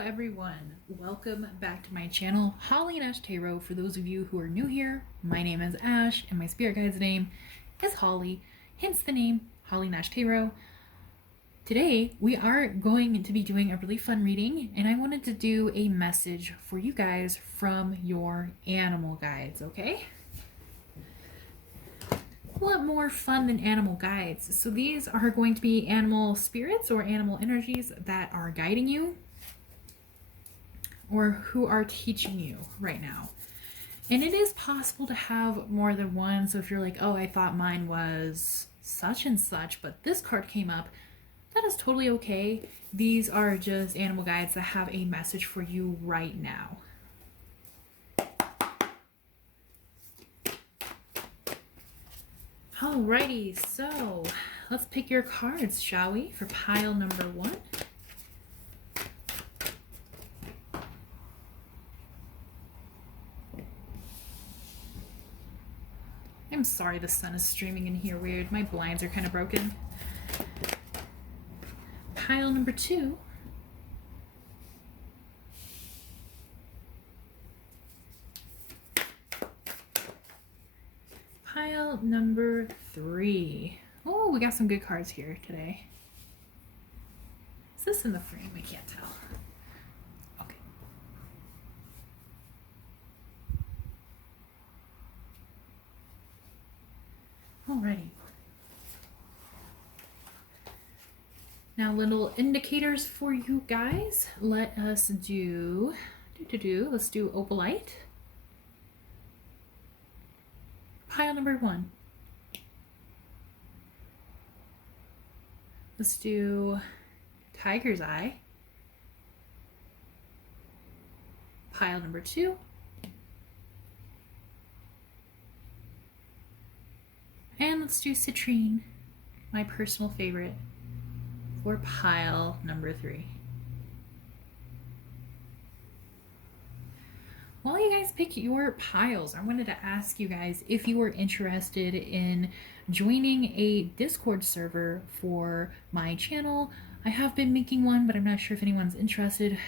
everyone, welcome back to my channel, Holly and Ash Tarot. For those of you who are new here, my name is Ash and my spirit guide's name is Holly, hence the name Holly and Ash Tarot. Today we are going to be doing a really fun reading, and I wanted to do a message for you guys from your animal guides, okay? What more fun than animal guides? So these are going to be animal spirits or animal energies that are guiding you or who are teaching you right now. And it is possible to have more than one. So if you're like, oh, I thought mine was such and such, but this card came up, that is totally okay. These are just animal guides that have a message for you right now. Alrighty, so let's pick your cards, shall we, for pile number one. I'm sorry the sun is streaming in here weird. My blinds are kind of broken. Pile number two. Pile number three. Oh, we got some good cards here today. Is this in the frame? I can't tell. Okay. Alrighty. Now, little indicators for you guys. Let us do let's do opalite. Pile number one. Let's do tiger's eye. Pile number two. And let's do citrine, my personal favorite, for pile number three. While you guys pick your piles, I wanted to ask you guys if you were interested in joining a Discord server for my channel. I have been making one, but I'm not sure if anyone's interested.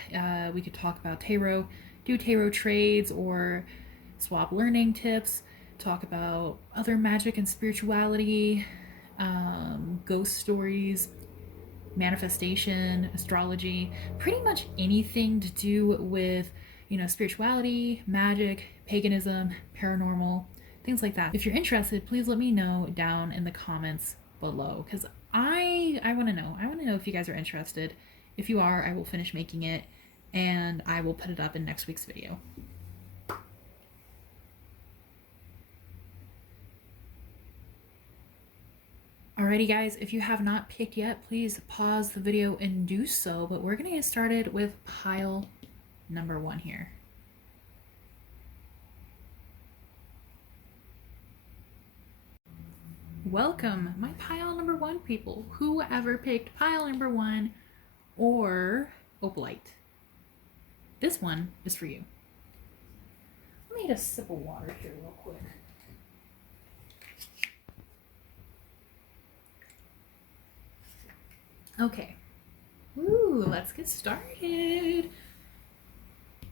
We could talk about tarot, do tarot trades, or swap learning tips, talk about other magic and spirituality, ghost stories, manifestation, astrology, pretty much anything to do with, you know, spirituality, magic, paganism, paranormal, things like that. If you're interested, please let me know down in the comments below, because I want to know. I want to know if you guys are interested. If you are, I will finish making it and I will put it up in next week's video. Alrighty guys, if you have not picked yet, please pause the video and do so, but we're gonna get started with pile number one here. Welcome, my pile number one people. Whoever picked pile number one or opalite. This one is for you. Let me get a sip of water here real quick. Okay. Ooh, let's get started.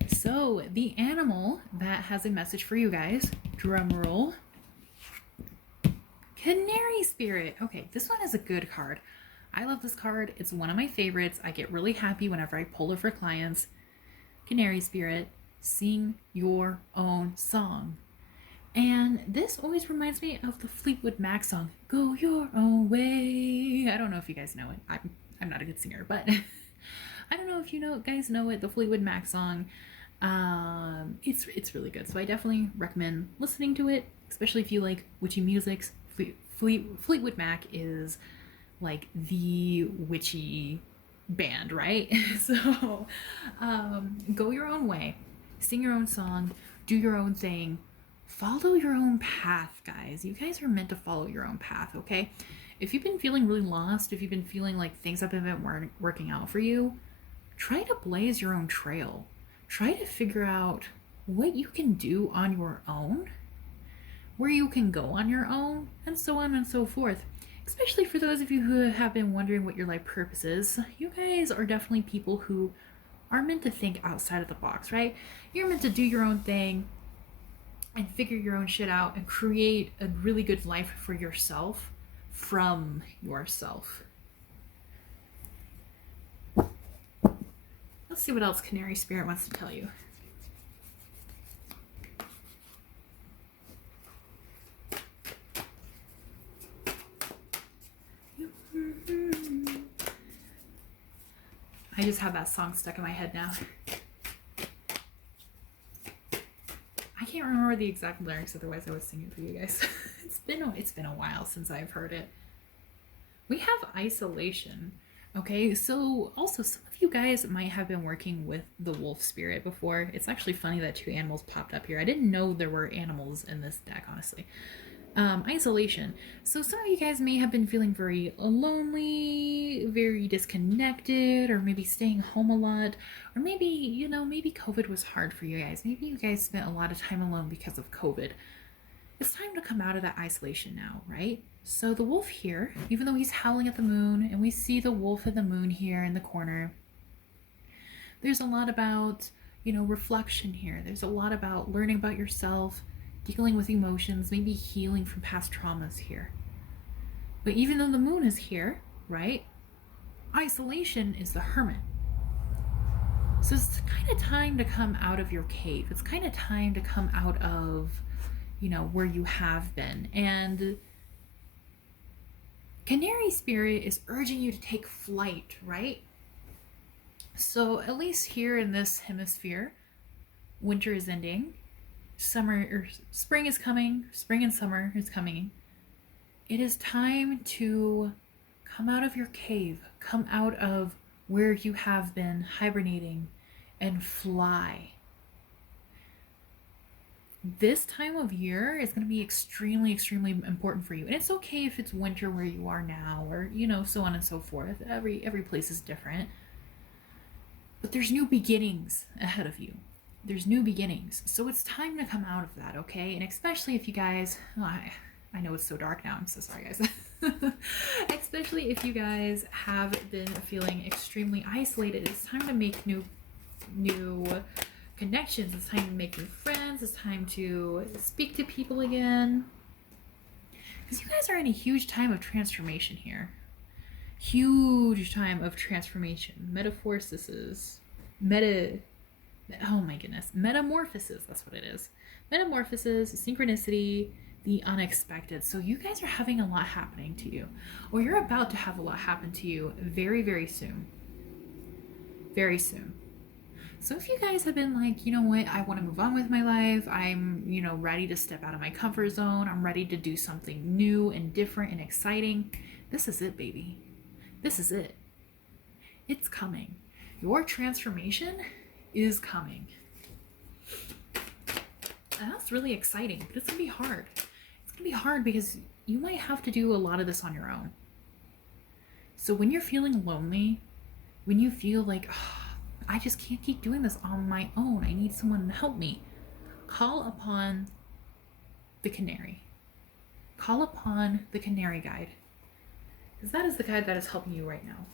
So, the animal that has a message for you guys, drum roll, canary spirit. Okay, this one is a good card. I love this card. It's one of my favorites. I get really happy whenever I pull it for clients. Canary spirit, sing your own song. And this always reminds me of the Fleetwood Mac song, Go Your Own Way. I don't know if you guys know it. I'm not a good singer, but I don't know if you guys know it, the Fleetwood Mac song. It's really good. So I definitely recommend listening to it, especially if you like witchy music. Fleetwood Mac is like the witchy band, right? So go your own way, sing your own song, do your own thing. Follow your own path, guys. You guys are meant to follow your own path, okay? If you've been feeling really lost, if you've been feeling like things haven't working out for you, try to blaze your own trail. Try to figure out what you can do on your own, where you can go on your own, and so on and so forth. Especially for those of you who have been wondering what your life purpose is. You guys are definitely people who are meant to think outside of the box, right? You're meant to do your own thing and figure your own shit out and create a really good life for yourself from yourself. Let's see what else Canary Spirit wants to tell you. I just have that song stuck in my head now. I can't remember the exact lyrics, otherwise I would sing it for you guys. It's been a while since I've heard it. We have isolation. Okay, so also some of you guys might have been working with the wolf spirit before. It's actually funny that 2 animals popped up here. I didn't know there were animals in this deck, honestly. Isolation. So some of you guys may have been feeling very lonely, very disconnected, or maybe staying home a lot, or maybe, you know, maybe COVID was hard for you guys. Maybe you guys spent a lot of time alone because of COVID. It's time to come out of that isolation now, right? So the wolf here, even though he's howling at the moon, and we see the wolf and the moon here in the corner, there's a lot about, you know, reflection here. There's a lot about learning about yourself, dealing with emotions, maybe healing from past traumas here. But even though the moon is here, right, isolation is the hermit. So it's kind of time to come out of your cave. It's kind of time to come out of, you know, where you have been. And Canary Spirit is urging you to take flight, right? So at least here in this hemisphere, winter is ending. Summer or spring is coming. Spring and summer is coming. It is time to come out of your cave, come out of where you have been hibernating, and fly. This time of year is going to be extremely, extremely important for you. And it's okay if it's winter where you are now, or, you know, so on and so forth. Every place is different. But there's new beginnings ahead of you. There's new beginnings. So it's time to come out of that, okay? And especially if you guys, I know it's so dark now. I'm so sorry, guys. Especially if you guys have been feeling extremely isolated, it's time to make new connections. It's time to make new friends. It's time to speak to people again. Because you guys are in a huge time of transformation here. Huge time of transformation. Metamorphosis. Oh my goodness. Metamorphosis. That's what it is. Metamorphosis, synchronicity, the unexpected. So you guys are having a lot happening to you. Or you're about to have a lot happen to you very, very soon. Very soon. So if you guys have been like, you know what, I want to move on with my life. I'm, you know, ready to step out of my comfort zone. I'm ready to do something new and different and exciting. This is it, baby. This is it. It's coming. Your transformation is coming. And that's really exciting, but it's going to be hard. It's going to be hard because you might have to do a lot of this on your own. So when you're feeling lonely, when you feel like, oh, I just can't keep doing this on my own, I need someone to help me, call upon the canary. Call upon the canary guide. Because that is the guide that is helping you right now.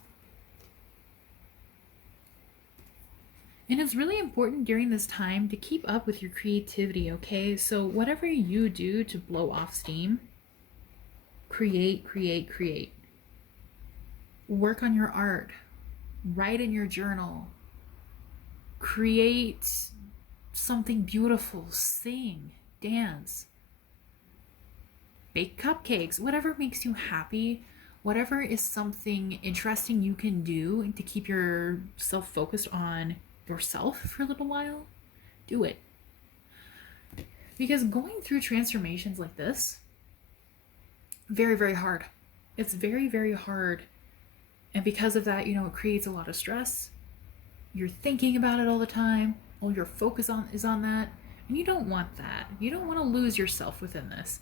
And it's really important during this time to keep up with your creativity, okay? So whatever you do to blow off steam, create. Work on your art. Write in your journal. Create something beautiful. Sing. Dance. Bake cupcakes. Whatever makes you happy. Whatever is something interesting you can do to keep yourself focused on yourself for a little while, do it. Because going through transformations like this, very, very hard. It's very, very hard. And because of that, you know, it creates a lot of stress. You're thinking about it all the time. All your focus is on that. And you don't want that. You don't want to lose yourself within this.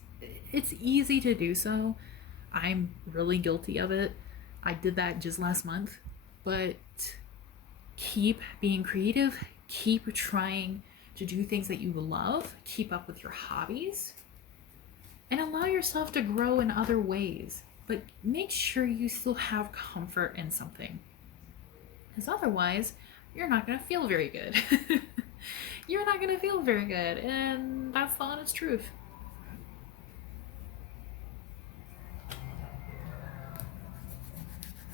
It's easy to do so. I'm really guilty of it. I did that just last month. But keep being creative. Keep trying to do things that you love. Keep up with your hobbies. And allow yourself to grow in other ways. But make sure you still have comfort in something. Because otherwise, you're not going to feel very good. You're not going to feel very good. And that's the honest truth.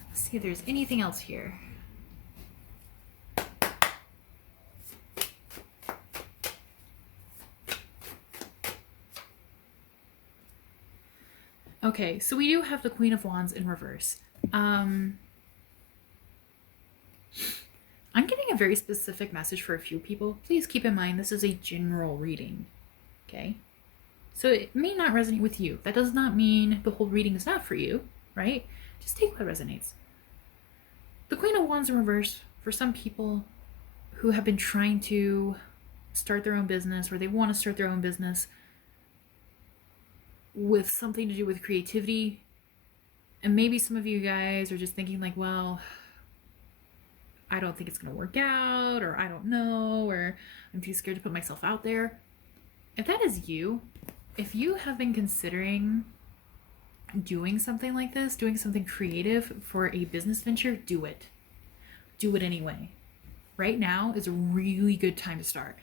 Let's see if there's anything else here. Okay, so we do have the Queen of Wands in reverse. I'm getting a very specific message for a few people. Please keep in mind this is a general reading, okay? So it may not resonate with you. That does not mean the whole reading is not for you, right? Just take what resonates. The Queen of Wands in reverse, for some people who have been trying to start their own business, or they want to start their own business with something to do with creativity, and maybe some of you guys are just thinking like, well, I don't think it's going to work out, or I don't know, or I'm too scared to put myself out there. If that is you, if you have been considering doing something like this, doing something creative for a business venture, do it. Do it anyway. Right now is a really good time to start.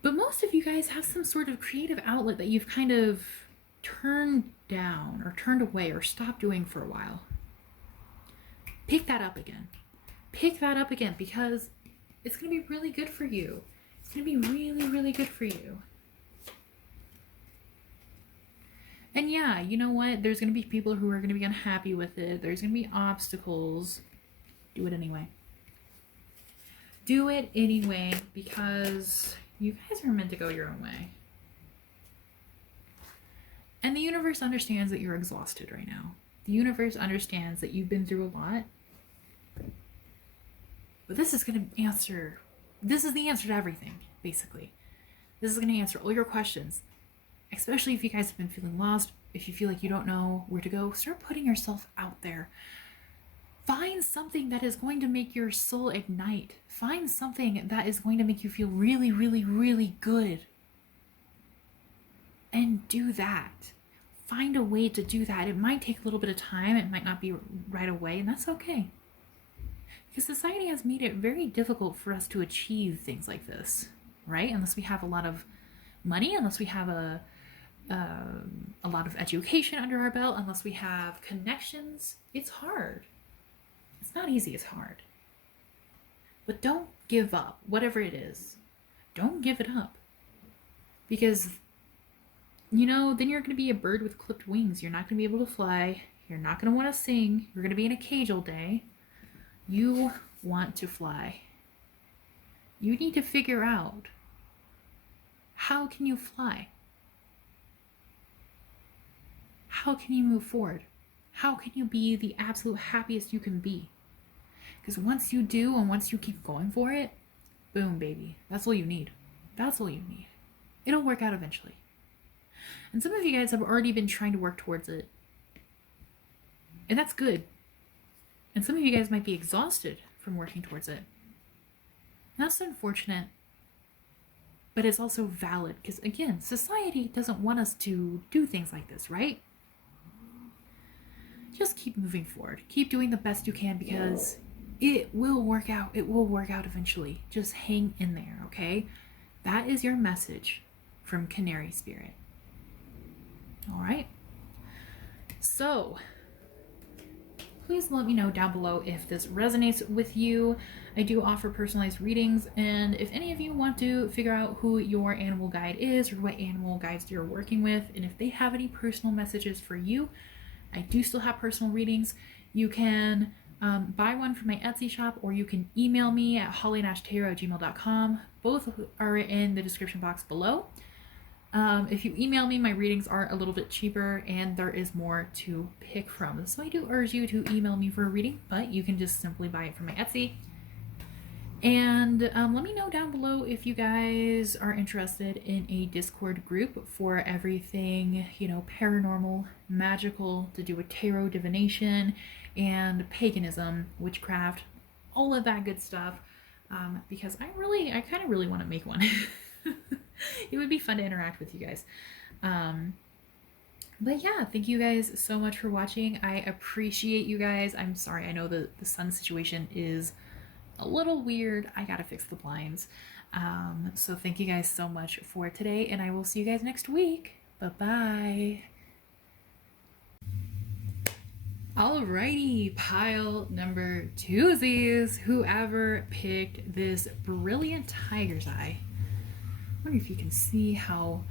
But most of you guys have some sort of creative outlet that you've kind of turned down or turned away or stopped doing for a while. Pick that up again. Pick that up again, because it's going to be really good for you. It's going to be really, really good for you. And yeah, you know what? There's going to be people who are going to be unhappy with it. There's going to be obstacles. Do it anyway. Do it anyway, because you guys are meant to go your own way. And the universe understands that you're exhausted right now. The universe understands that you've been through a lot. But this is going to answer, this is the answer to everything, basically. This is going to answer all your questions. Especially if you guys have been feeling lost, if you feel like you don't know where to go, start putting yourself out there. Find something that is going to make your soul ignite. Find something that is going to make you feel really, really, really good. And do that. Find a way to do that. It might take a little bit of time. It might not be right away, and that's okay. Because society has made it very difficult for us to achieve things like this, right? Unless we have a lot of money, unless we have a lot of education under our belt, unless we have connections, it's hard. It's not easy, it's hard. But don't give up, whatever it is. Don't give it up. Because, you know, then you're going to be a bird with clipped wings. You're not going to be able to fly. You're not going to want to sing. You're going to be in a cage all day. You want to fly. You need to figure out, how can you fly? How can you move forward? How can you be the absolute happiest you can be? Because once you do, and once you keep going for it, boom, baby. That's all you need. That's all you need. It'll work out eventually. And some of you guys have already been trying to work towards it. And that's good. And some of you guys might be exhausted from working towards it. And that's unfortunate. But it's also valid. Because again, society doesn't want us to do things like this, right? Just keep moving forward. Keep doing the best you can, because it will work out. It will work out eventually. Just hang in there, okay? That is your message from Canary Spirit. All right? So, please let me know down below if this resonates with you. I do offer personalized readings, and if any of you want to figure out who your animal guide is, or what animal guides you're working with, and if they have any personal messages for you, I do still have personal readings. You can buy one from my Etsy shop, or you can email me at hollyandashtarot@gmail.com. Both are in the description box below. If you email me, my readings are a little bit cheaper, and there is more to pick from. So I do urge you to email me for a reading, but you can just simply buy it from my Etsy. And let me know down below if you guys are interested in a Discord group for everything, you know, paranormal, magical, to do with tarot divination and paganism, witchcraft, all of that good stuff. Because I kind of really want to make one. It would be fun to interact with you guys. But yeah, thank you guys so much for watching. I appreciate you guys. I'm sorry, I know the sun situation is a little weird. I gotta fix the blinds. So thank you guys so much for today, and I will see you guys next week. Bye-bye. Alrighty, pile number twosies. Whoever picked this brilliant tiger's eye. I wonder if you can see how...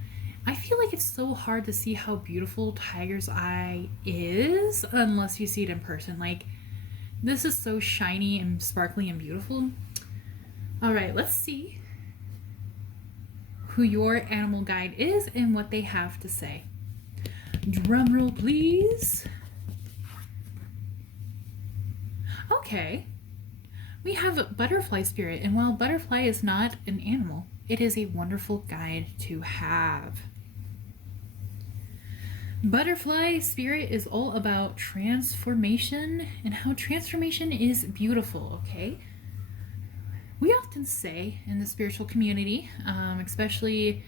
I feel like it's so hard to see how beautiful tiger's eye is unless you see it in person. Like, this is so shiny and sparkly and beautiful. Alright, let's see who your animal guide is and what they have to say. Drum roll, please. Okay, we have butterfly spirit, and while butterfly is not an animal, it is a wonderful guide to have. Butterfly spirit is all about transformation and how transformation is beautiful, okay? We often say in the spiritual community, especially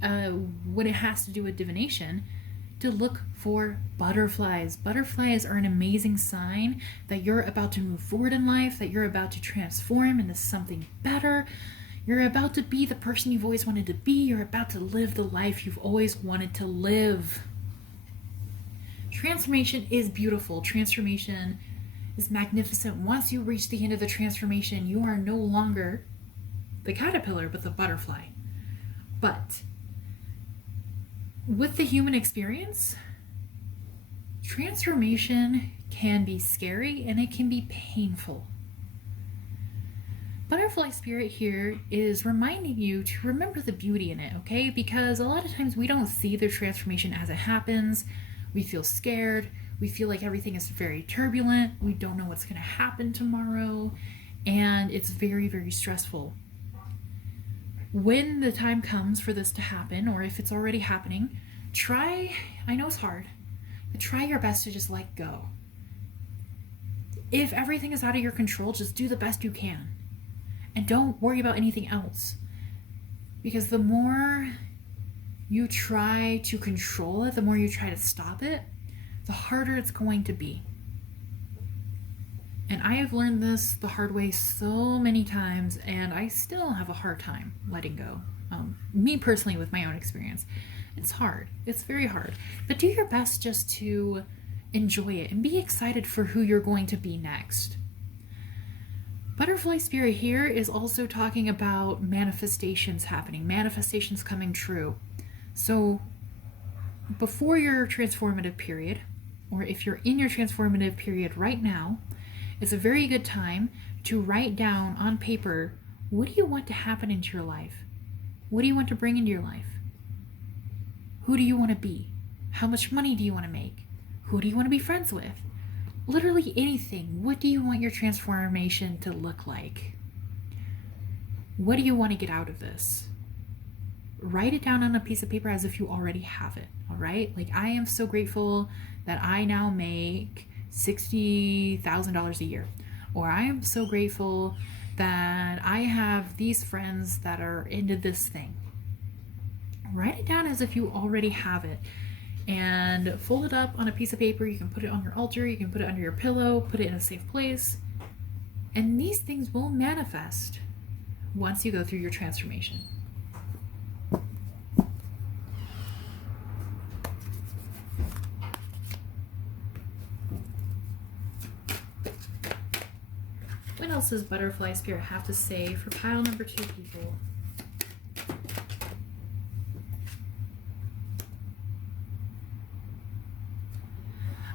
when it has to do with divination, to look for butterflies. Butterflies are an amazing sign that you're about to move forward in life, that you're about to transform into something better. You're about to be the person you've always wanted to be. You're about to live the life you've always wanted to live. Transformation is beautiful. Transformation is magnificent. Once you reach the end of the transformation, you are no longer the caterpillar, but the butterfly. But with the human experience, transformation can be scary and it can be painful. Butterfly spirit here is reminding you to remember the beauty in it, okay? Because a lot of times we don't see the transformation as it happens. We feel scared. We feel like everything is very turbulent. We don't know what's going to happen tomorrow. And it's very, very stressful. When the time comes for this to happen, or if it's already happening, I know it's hard, but try your best to just let go. If everything is out of your control, just do the best you can. And don't worry about anything else. Because the more you try to control it, the more you try to stop it, the harder it's going to be. And I have learned this the hard way so many times, and I still have a hard time letting go. Me personally, with my own experience, it's hard. It's very hard. But do your best just to enjoy it and be excited for who you're going to be next. Butterfly spirit here is also talking about manifestations happening, manifestations coming true. So before your transformative period, or if you're in your transformative period right now, it's a very good time to write down on paper, what do you want to happen into your life? What do you want to bring into your life? Who do you want to be? How much money do you want to make? Who do you want to be friends with? Literally anything. What do you want your transformation to look like? What do you want to get out of this? Write it down on a piece of paper as if you already have it, all right? Like, I am so grateful that I now make $60,000 a year. Or I am so grateful that I have these friends that are into this thing. Write it down as if you already have it. And fold it up on a piece of paper. You can put it on your altar, you can put it under your pillow, put it in a safe place. And these things will manifest once you go through your transformation. What else does Butterfly Spirit have to say for pile number 2 people?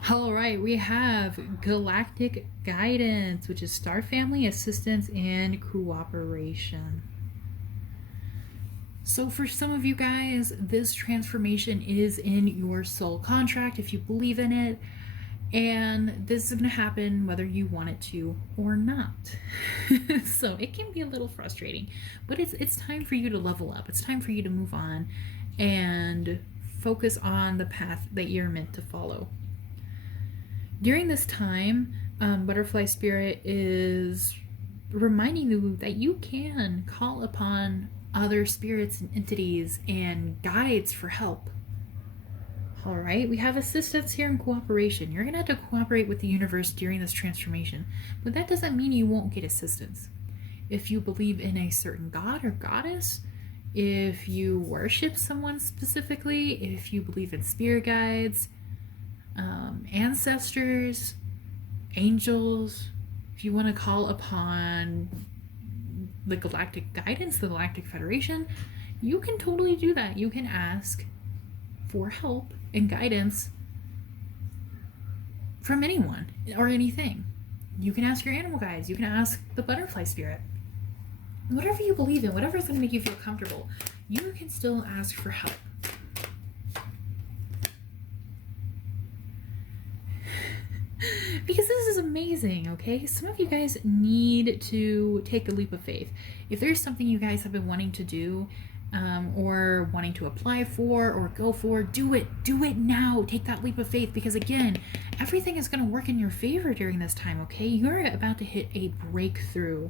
All right, we have Galactic Guidance, which is Star Family Assistance and Cooperation. So for some of you guys, this transformation is in your soul contract if you believe in it. And this is going to happen whether you want it to or not. So it can be a little frustrating, but it's time for you to level up. It's time for you to move on and focus on the path that you're meant to follow. During this time, Butterfly Spirit is reminding you that you can call upon other spirits and entities and guides for help. All right, we have assistance here and cooperation. You're going to have to cooperate with the universe during this transformation, but that doesn't mean you won't get assistance. If you believe in a certain god or goddess, if you worship someone specifically, if you believe in spirit guides, ancestors, angels, if you want to call upon the galactic guidance, the Galactic Federation, you can totally do that. You can ask for help and guidance from anyone or anything. You can ask your animal guides. You can ask the butterfly spirit. Whatever you believe in, whatever is going to make you feel comfortable, you can still ask for help. Because this is amazing, okay? Some of you guys need to take the leap of faith. If there's something you guys have been wanting to do, or wanting to apply for or go for, do it now. Take that leap of faith, because again, everything is going to work in your favor during this time, okay? You're about to hit a breakthrough.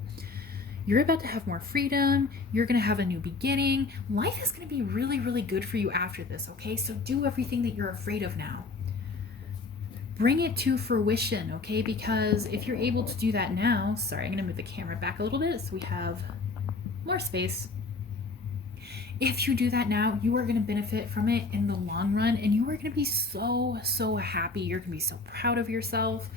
You're about to have more freedom. You're going to have a new beginning. Life is going to be really, really good for you after this, okay? So do everything that you're afraid of now. Bring it to fruition, okay? Because if you're able to do that now, sorry, I'm going to move the camera back a little bit so we have more space. If you do that now, you are going to benefit from it in the long run, and you are going to be so, so happy. You're going to be so proud of yourself.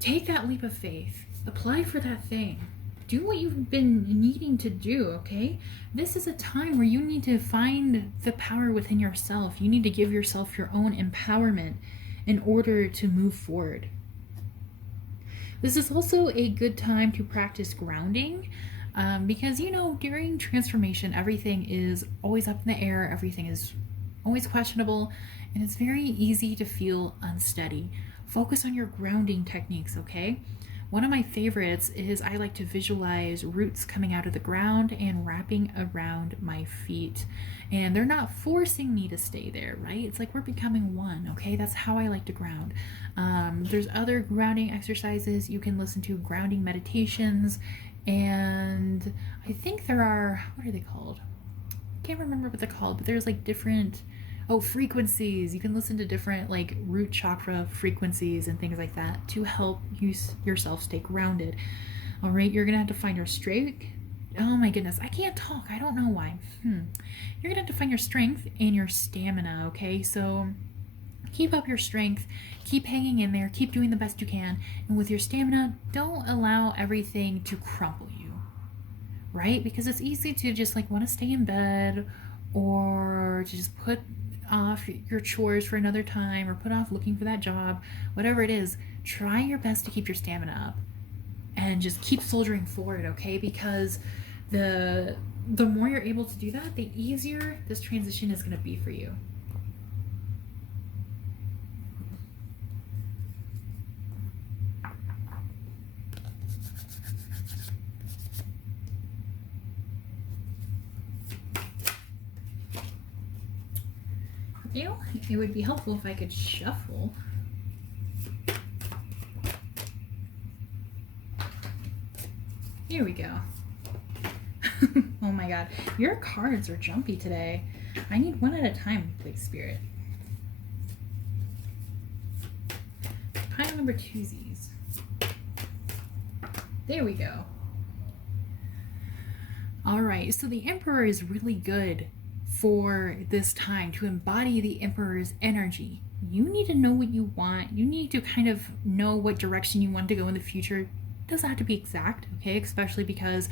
Take that leap of faith. Apply for that thing. Do what you've been needing to do, okay? This is a time where you need to find the power within yourself. You need to give yourself your own empowerment in order to move forward. This is also a good time to practice grounding. Because, you know, during transformation, everything is always up in the air, everything is always questionable, and it's very easy to feel unsteady. Focus on your grounding techniques, okay? One of my favorites is I like to visualize roots coming out of the ground and wrapping around my feet. And they're not forcing me to stay there, right? It's like we're becoming one, okay? That's how I like to ground. There's other grounding exercises. You can listen to grounding meditations. And I think there are, what are they called? I can't remember what they're called, but there's like different, frequencies. You can listen to different like root chakra frequencies and things like that to help yourself stay grounded. All right, you're gonna have to find your strength. Oh my goodness, I can't talk. I don't know why. You're gonna have to find your strength and your stamina, okay? So keep up your strength, keep hanging in there, keep doing the best you can, and with your stamina, don't allow everything to crumple you, right? Because it's easy to just like want to stay in bed, or to just put off your chores for another time, or put off looking for that job, whatever it is. Try your best to keep your stamina up and just keep soldiering forward, okay? Because the more you're able to do that, the easier this transition is going to be for you. It would be helpful if I could shuffle. Here we go. Oh my god, your cards are jumpy today. I need one at a time, please, Spirit. Pile number twosies. There we go. All right, so the Emperor is really good for this time to embody the Emperor's energy. You need to know what you want. You need to kind of know what direction you want to go in the future. It doesn't have to be exact, okay? Especially because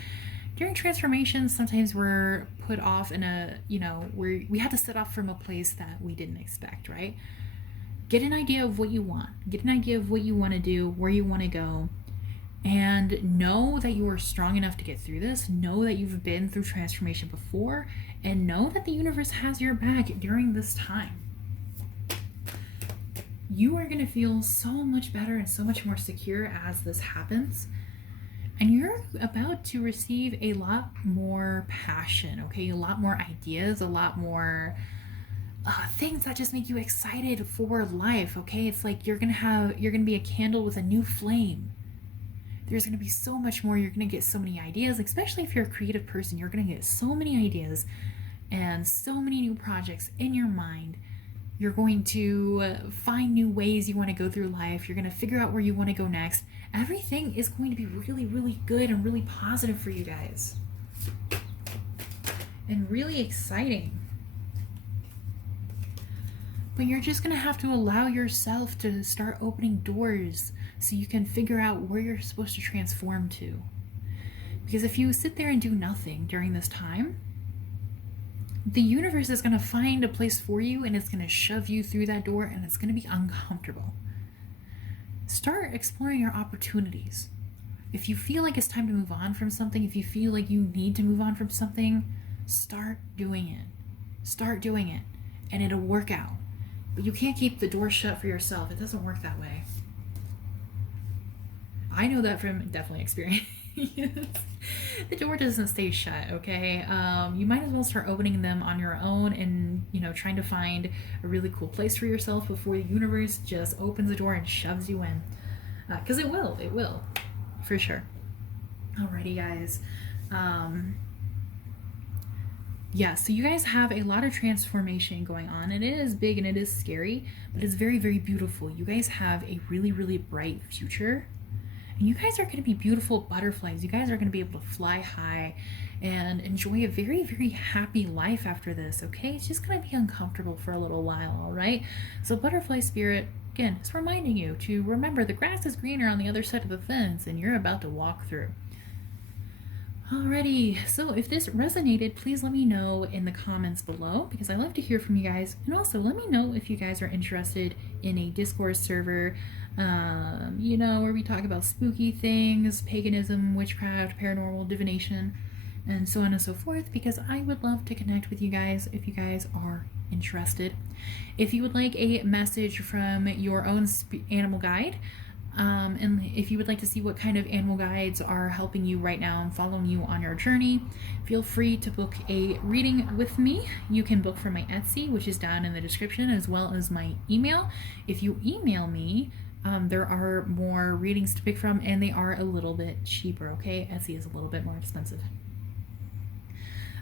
during transformations, sometimes we're put off in a, we have to set off from a place that we didn't expect, right? Get an idea of what you want. Get an idea of what you want to do, where you want to go, and know that you are strong enough to get through this. Know that you've been through transformation before, and know that the universe has your back during this time. You are going to feel so much better and so much more secure as this happens. And you're about to receive a lot more passion, okay? A lot more ideas, a lot more things that just make you excited for life, okay? It's like you're gonna be a candle with a new flame. There's gonna be so much more. You're gonna get so many ideas, especially if you're a creative person. You're gonna get so many ideas, and so many new projects in your mind. You're going to find new ways you want to go through life. You're going to figure out where you want to go next. Everything is going to be really, really good and really positive for you guys. And really exciting. But you're just going to have to allow yourself to start opening doors so you can figure out where you're supposed to transform to. Because if you sit there and do nothing during this time, the universe is going to find a place for you and it's going to shove you through that door and it's going to be uncomfortable. Start exploring your opportunities. If you feel like it's time to move on from something, if you feel like you need to move on from something, start doing it. Start doing it and it'll work out. But you can't keep the door shut for yourself. It doesn't work that way. I know that from definitely experience. The door doesn't stay shut, okay? You might as well start opening them on your own and, trying to find a really cool place for yourself before the universe just opens the door and shoves you in. Because it will, for sure. Alrighty, guys. Yeah, so you guys have a lot of transformation going on, and it is big and it is scary, but it's very, very beautiful. You guys have a really, really bright future. And you guys are going to be beautiful butterflies. You guys are going to be able to fly high and enjoy a very, very happy life after this, okay? It's just going to be uncomfortable for a little while, all right? So butterfly spirit, again, it's reminding you to remember the grass is greener on the other side of the fence and you're about to walk through. Alrighty, so if this resonated, please let me know in the comments below because I love to hear from you guys. And also let me know if you guys are interested in a Discord server, where we talk about spooky things, paganism, witchcraft, paranormal, divination, and so on and so forth, because I would love to connect with you guys if you guys are interested. If you would like a message from your own animal guide, and if you would like to see what kind of animal guides are helping you right now and following you on your journey, feel free to book a reading with me. You can book from my Etsy, which is down in the description, as well as my email. If you email me, there are more readings to pick from, and they are a little bit cheaper, okay? Etsy is a little bit more expensive.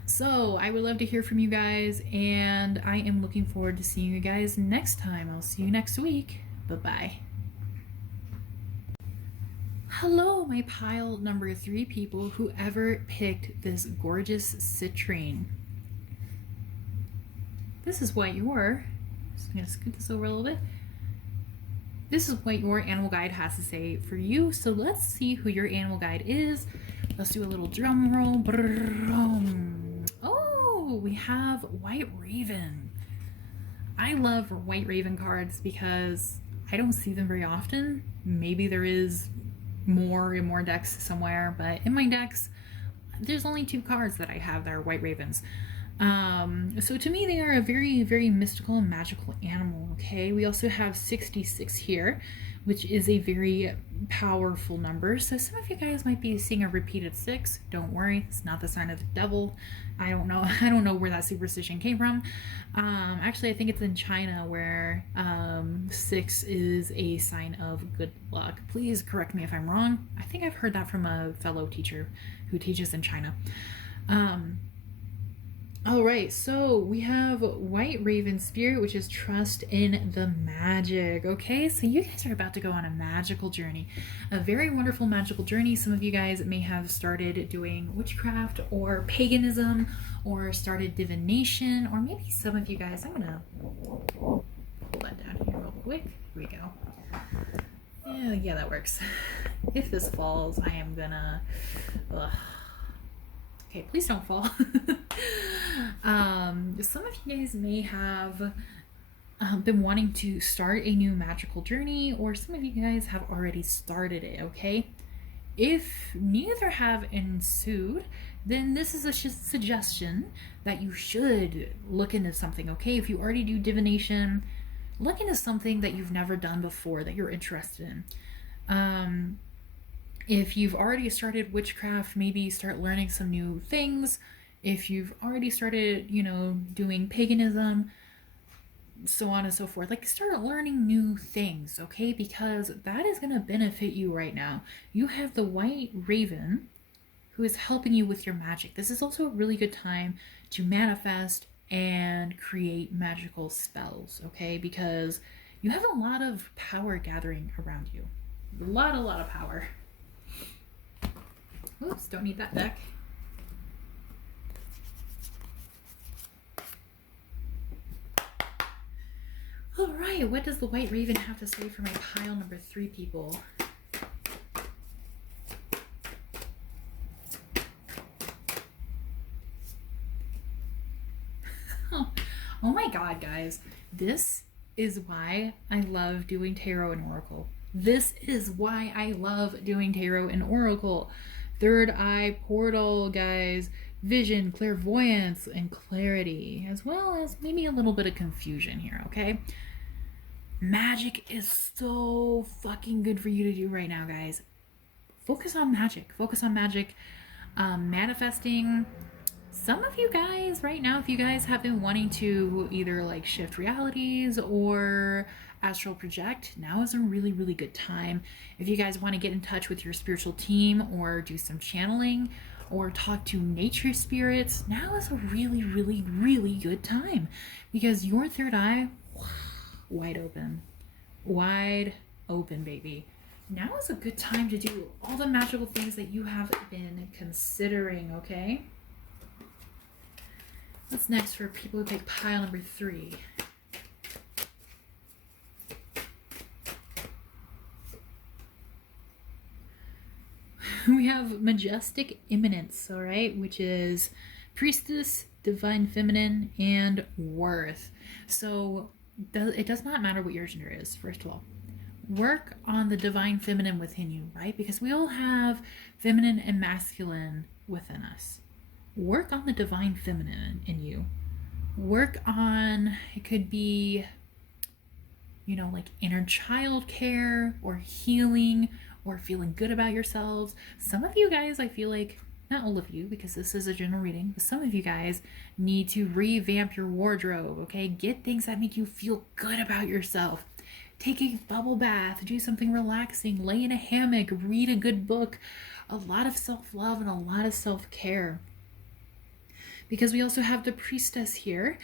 So I would love to hear from you guys, and I am looking forward to seeing you guys next time. I'll see you next week. Bye-bye. Hello, my pile number 3 people, whoever picked this gorgeous citrine. This is what your, just gonna scoot this over a little bit. This is what your animal guide has to say for you. So let's see who your animal guide is. Let's do a little drum roll. Oh, we have White Raven. I love White Raven cards because I don't see them very often. Maybe there is more in more decks somewhere, but in my decks there's only 2 cards that I have that are White Ravens. So to me they are a very, very mystical and magical animal, okay? We also have 66 here, which is a very powerful number. So some of you guys might be seeing a repeated 6. Don't worry, it's not the sign of the devil. I don't know where that superstition came from. Actually, I think it's in China where 6 is a sign of good luck. Please correct me if I'm wrong. I think I've heard that from a fellow teacher who teaches in China. All right, so we have White Raven Spirit, which is trust in the magic. Okay, so you guys are about to go on a magical journey, a very wonderful magical journey. Some of you guys may have started doing witchcraft or paganism or started divination, or maybe some of you guys, I'm gonna pull that down here real quick. Here we go. Yeah, that works. If this falls, I am gonna, okay, please don't fall. Some of you guys may have been wanting to start a new magical journey, or some of you guys have already started it, okay? If neither have ensued, then this is a suggestion that you should look into something, okay? If you already do divination, look into something that you've never done before that you're interested in. If you've already started witchcraft, maybe start learning some new things. If you've already started, doing paganism, so on and so forth, like start learning new things, okay? Because that is going to benefit you right now. You have the White Raven, who is helping you with your magic. This is also a really good time to manifest and create magical spells, okay? Because you have a lot of power gathering around you. A lot of power. Oops, don't need that deck. All right, what does the White Raven have to say for my pile number 3 people? Oh my god, guys. This is why I love doing tarot and oracle. This is why I love doing tarot and oracle. Third eye portal, guys. Vision, clairvoyance, and clarity, as well as maybe a little bit of confusion here, okay? Magic is so fucking good for you to do right now, guys. Focus on magic. Focus on magic. Manifesting. Some of you guys right now, if you guys have been wanting to either like shift realities or astral project, now is a really good time. If you guys want to get in touch with your spiritual team or do some channeling or talk to nature spirits, now is a really good time, because your third eye, wide open, baby. Now is a good time to do all the magical things that you have been considering, okay? What's next for people who pick pile number 3? We have majestic imminence, all right, which is priestess, divine feminine, and worth. So it does not matter what your gender is, first of all. Work on the divine feminine within you, right? Because we all have feminine and masculine within us. Work on the divine feminine in you. Work on, it could be, you know, like inner child care or healing or feeling good about yourselves. Some of you guys, I feel like, not all of you, because this is a general reading, but some of you guys need to revamp your wardrobe, okay? Get things that make you feel good about yourself. Take a bubble bath, do something relaxing, lay in a hammock, read a good book. A lot of self-love and a lot of self-care. Because we also have the priestess here.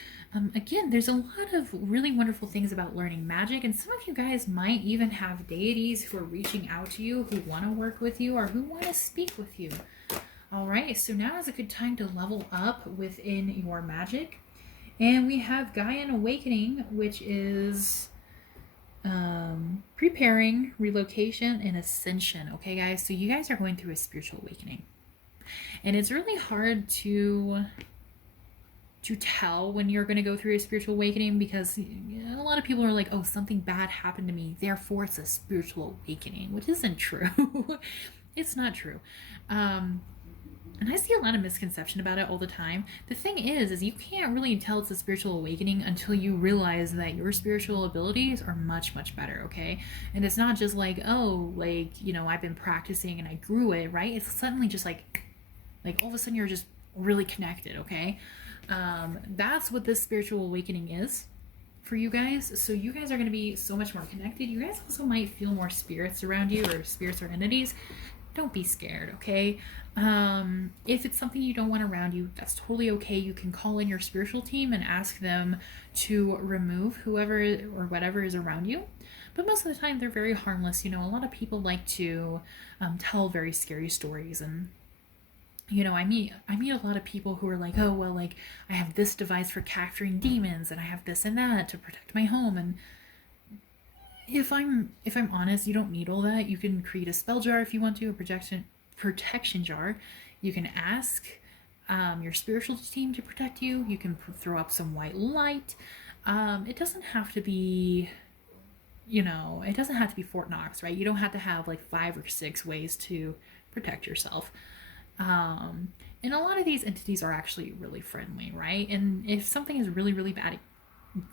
Again, there's a lot of really wonderful things about learning magic, and some of you guys might even have deities who are reaching out to you, who want to work with you, or who want to speak with you. All right, so now is a good time to level up within your magic. And we have Gaian Awakening, which is preparing, relocation, and ascension. Okay, guys, so you guys are going through a spiritual awakening. And it's really hard to tell when you're going to go through a spiritual awakening, because a lot of people are like, oh, something bad happened to me, therefore it's a spiritual awakening, which isn't true. It's not true. And I see a lot of misconception about it all the time. The thing is you can't really tell it's a spiritual awakening until you realize that your spiritual abilities are much better, okay? And it's not just like, oh, like, you know, I've been practicing and I grew it, right? It's suddenly just like all of a sudden you're just really connected, okay? That's what this spiritual awakening is for you guys. So you guys are going to be so much more connected. You guys also might feel more spirits around you, or spirits or entities. Don't be scared, okay? If it's something you don't want around you, that's totally okay. You can call in your spiritual team and ask them to remove whoever or whatever is around you. But most of the time, they're very harmless. You know, a lot of people like to tell very scary stories, and you know, I meet a lot of people who are like, oh, well, like, I have this device for capturing demons, and I have this and that to protect my home. And if I'm honest, you don't need all that. You can create a spell jar if you want to, a protection jar. You can ask your spiritual team to protect you. You can throw up some white light. It doesn't have to be, you know, it doesn't have to be Fort Knox, right? You don't have to have like 5 or 6 ways to protect yourself. And a lot of these entities are actually really friendly, right? And if something is really bad,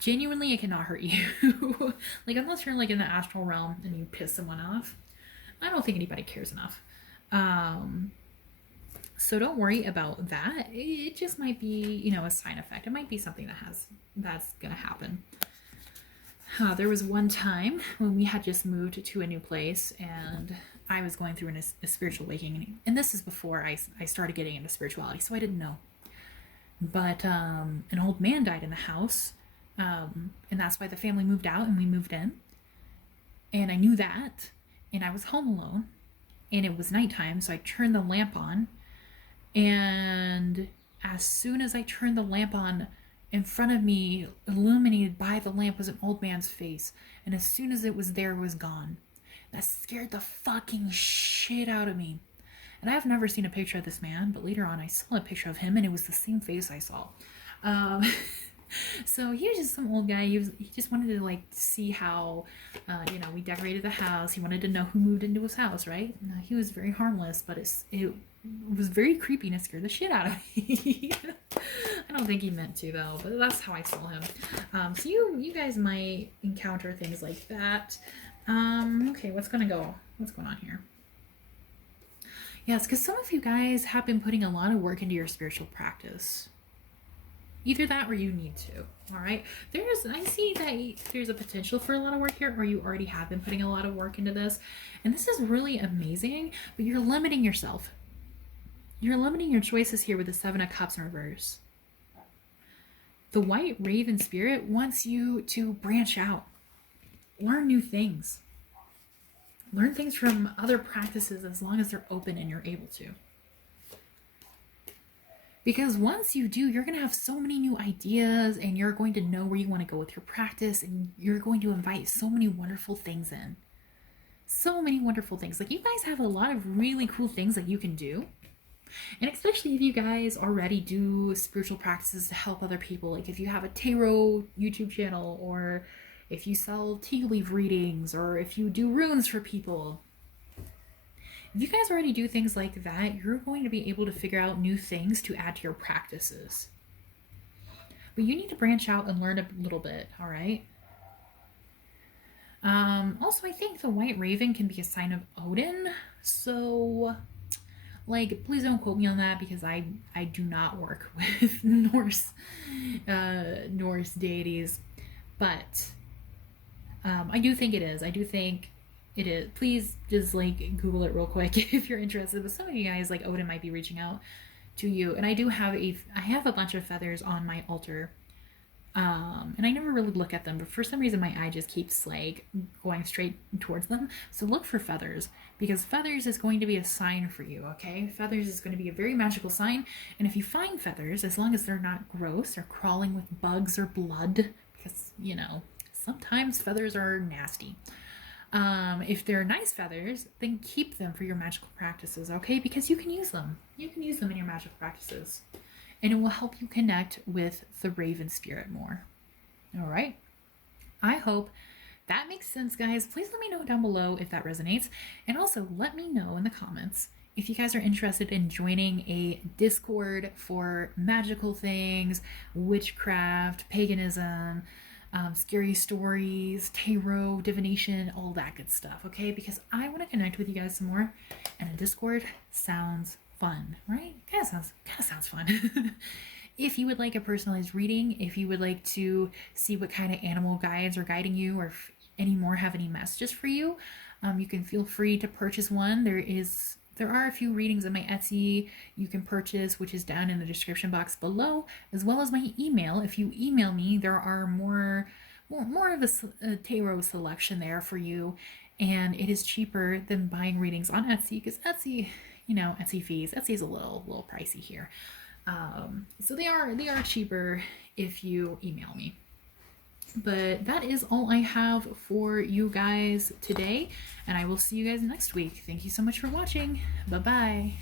genuinely, it cannot hurt you. Like, unless you're like in the astral realm and you piss someone off, I don't think anybody cares enough. So don't worry about that. It just might be, you know, a side effect. It might be something that's gonna happen. There was one time when we had just moved to a new place, and I was going through a spiritual awakening, and this is before I started getting into spirituality, so I didn't know. But an old man died in the house, and that's why the family moved out and we moved in. And I knew that, and I was home alone, and it was nighttime, so I turned the lamp on, and as soon as I turned the lamp on, in front of me, illuminated by the lamp, was an old man's face, and as soon as it was there, it was gone. That scared the fucking shit out of me. And I have never seen a picture of this man, but later on I saw a picture of him, and it was the same face I saw. So he was just some old guy. He just wanted to like see how, we decorated the house. He wanted to know who moved into his house, right? He was very harmless, but it was very creepy and it scared the shit out of me. I don't think he meant to though, but that's how I saw him. So you guys might encounter things like that. Okay, what's going on here? Yes, because some of you guys have been putting a lot of work into your spiritual practice. Either that or you need to, all right? I see that there's a potential for a lot of work here, or you already have been putting a lot of work into this. And this is really amazing, but you're limiting yourself. You're limiting your choices here with the Seven of Cups in reverse. The White Raven Spirit wants you to branch out. Learn new things. Learn things from other practices as long as they're open and you're able to. Because once you do, you're going to have so many new ideas and you're going to know where you want to go with your practice, and you're going to invite so many wonderful things in. So many wonderful things. Like, you guys have a lot of really cool things that you can do. And especially if you guys already do spiritual practices to help other people. Like if you have a tarot YouTube channel, or if you sell tea leaf readings, or if you do runes for people. If you guys already do things like that, you're going to be able to figure out new things to add to your practices. But you need to branch out and learn a little bit, all right? Also, I think the White Raven can be a sign of Odin. So, like, please don't quote me on that, because I do not work with Norse deities. But I do think it is. I do think it is. Please just like Google it real quick if you're interested. But some of you guys, like Odin, might be reaching out to you. And I have a bunch of feathers on my altar. And I never really look at them, but for some reason my eye just keeps like going straight towards them. So look for feathers, because feathers is going to be a sign for you, okay? Feathers is going to be a very magical sign. And if you find feathers, as long as they're not gross or crawling with bugs or blood, because, sometimes feathers are nasty. If they're nice feathers, then keep them for your magical practices, okay? Because you can use them. You can use them in your magical practices. And it will help you connect with the Raven Spirit more. All right? I hope that makes sense, guys. Please let me know down below if that resonates. And also, let me know in the comments if you guys are interested in joining a Discord for magical things, witchcraft, paganism, scary stories, tarot, divination, all that good stuff, okay? Because I want to connect with you guys some more, and a Discord sounds fun, right? Kind of sounds fun. If you would like a personalized reading, if you would like to see what kind of animal guides are guiding you, or if any more have any messages for you, you can feel free to purchase one. There are a few readings on my Etsy you can purchase, which is down in the description box below, as well as my email. If you email me, there are more of a tarot selection there for you, and it is cheaper than buying readings on Etsy, because Etsy, Etsy fees. Etsy is a little pricey here, so they are cheaper if you email me. But that is all I have for you guys today, and I will see you guys next week. Thank you so much for watching. Bye-bye.